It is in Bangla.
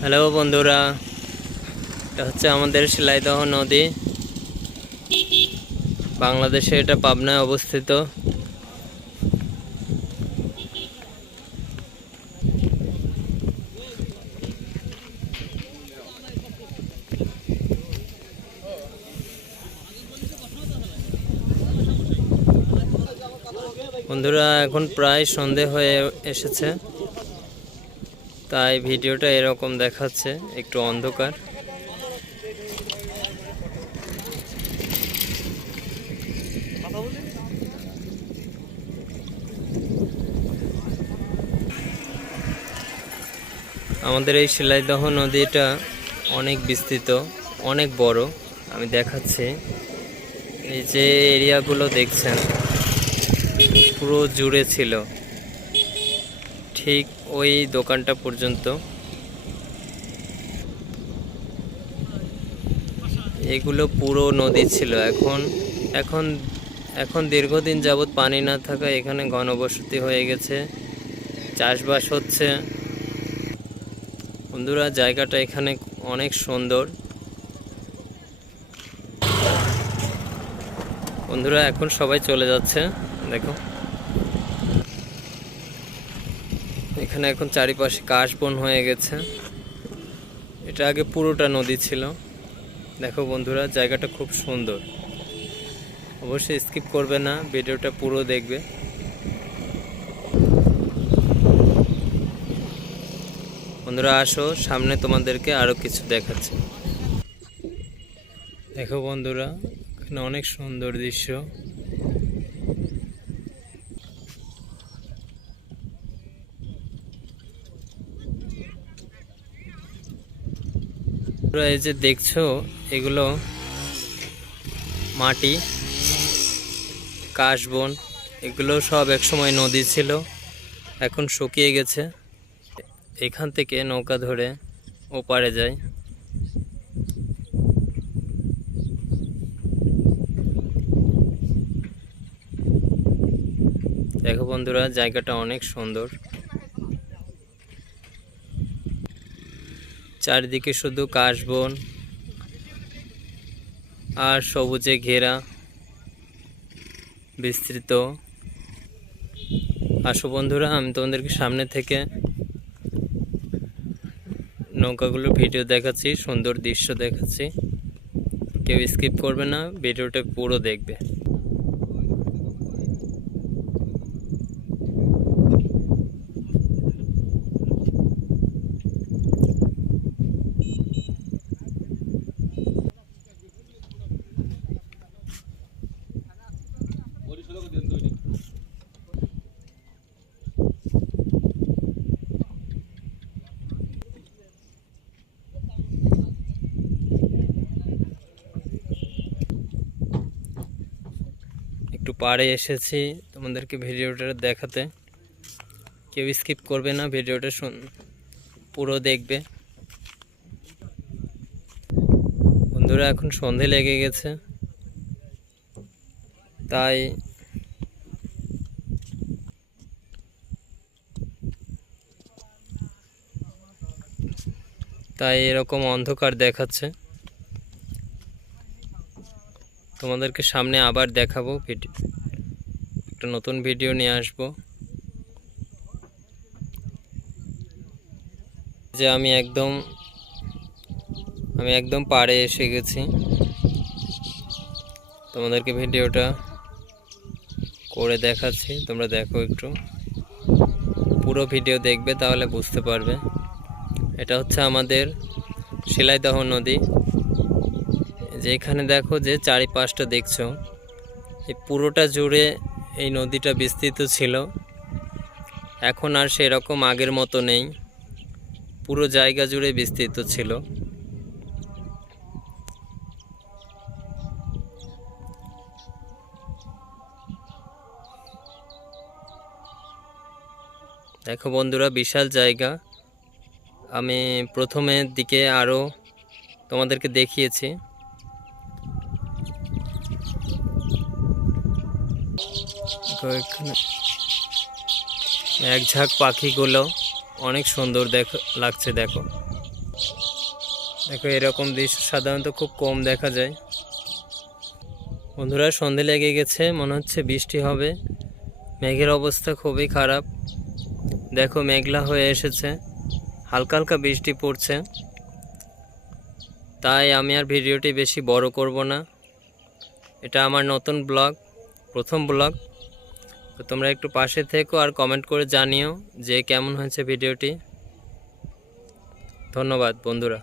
হ্যালো বন্ধুরা, এটা হচ্ছে আমাদের শিলাইদহ নদী। বাংলাদেশে এটা পাবনায় অবস্থিত। বন্ধুরা, এখন প্রায় সন্ধে হয়ে এসেছে। তাই ভিডিওটা এরকম দেখাচ্ছে, একটু অন্ধকার। আমাদের এই শিলাইদহ নদীটা অনেক বিস্তৃত, অনেক বড়। আমি দেখাচ্ছি। এই যে এরিয়াগুলো দেখছেন, পুরো জুড়ে ছিল। ঠিক ওই দোকানটা পর্যন্ত। এগুলো পুরো নদী ছিল। এখন এখন এখন দীর্ঘদিন যাবৎ পানি না থাকা এখানে ঘনবসতি হয়ে গেছে। চাষবাস হচ্ছে। বন্ধুরা, জায়গাটা এখানে অনেক সুন্দর। বন্ধুরা, এখন সবাই চলে যাচ্ছে। দেখো। এখানে এখন চারিপাশে কাশ বন হয়ে গেছে। এটা আগে পুরোটা নদী ছিল। দেখো বন্ধুরা, জায়গাটা খুব সুন্দর। অবশ্যই স্কিপ করবে না, ভিডিওটা পুরো দেখবে। বন্ধুরা, আসো, সামনে তোমাদেরকে আরও কিছু দেখাচ্ছে। দেখো বন্ধুরা, এখানে অনেক সুন্দর দৃশ্য। তোমরা এই যে দেখছ, এগুলো মাটি, কাশবন, এগুলো সব একসময় নদী ছিল, এখন শুকিয়ে গেছে। এখান থেকে নৌকা ধরে ওপারে যায় দেখো বন্ধুরা, জায়গাটা অনেক সুন্দর। চারিদিকে শুধু কাশবন আর সবুজে ঘেরা, বিস্তৃত। আসো বন্ধুরা, আমি তোমাদেরকে সামনে থেকে নৌকাগুলোর ভিডিও দেখাচ্ছি, সুন্দর দৃশ্য দেখাচ্ছি। কেউ স্কিপ করবে না, ভিডিওটা পুরো দেখবে। একটু পাড়ে এসেছি তোমাদেরকে ভিডিওটা দেখাতে। কেউ স্কিপ করবে না, ভিডিওটা শুন, পুরো দেখবে। বন্ধুরা, এখন সন্ধে লেগে গেছে। তাই তাই এরকম অন্ধকার দেখাচ্ছে। তোমাদেরকে সামনে আবার দেখাবো ভিডিও একটা নতুন ভিডিও নিয়ে আসব। যে আমি একদম আমি একদম পাড়ে এসে গেছি। তোমাদেরকে ভিডিওটা করে দেখাচ্ছি, তোমরা দেখো একটু। পুরো ভিডিও দেখবে তাহলে বুঝতে পারবে। এটা হচ্ছে আমাদের শিলাইদহ নদী। যে এখানে দেখো যে চারিপাশটা দেখছ, এই পুরোটা জুড়ে এই নদীটা বিস্তৃত ছিল। এখন আর সেরকম আগের মতো নেই, পুরো জায়গা জুড়ে বিস্তৃত ছিল। দেখো বন্ধুরা, বিশাল জায়গা। আমি প্রথমের দিকে আরও তোমাদেরকে দেখিয়েছি। এক ঝাঁক পাখিগুলো অনেক সুন্দর দেখ লাগছে, দেখো। দেখো, এরকম দৃশ্য সাধারণত খুব কম দেখা যায়। বন্ধুরা, সন্ধে লেগে গেছে, মনে হচ্ছে বৃষ্টি হবে। মেঘের অবস্থা খুবই খারাপ। দেখো, মেঘলা হয়ে এসেছে। হালকা হালকা বৃষ্টি পড়ছে। তাই আমি আর ভিডিওটি বেশি বড় করব না। এটা আমার নতুন ব্লগ, প্রথম ব্লগ। তো তোমরা একটু পাশে থেকো আর কমেন্ট করে জানিও যে কেমন হয়েছে ভিডিওটি। ধন্যবাদ বন্ধুরা।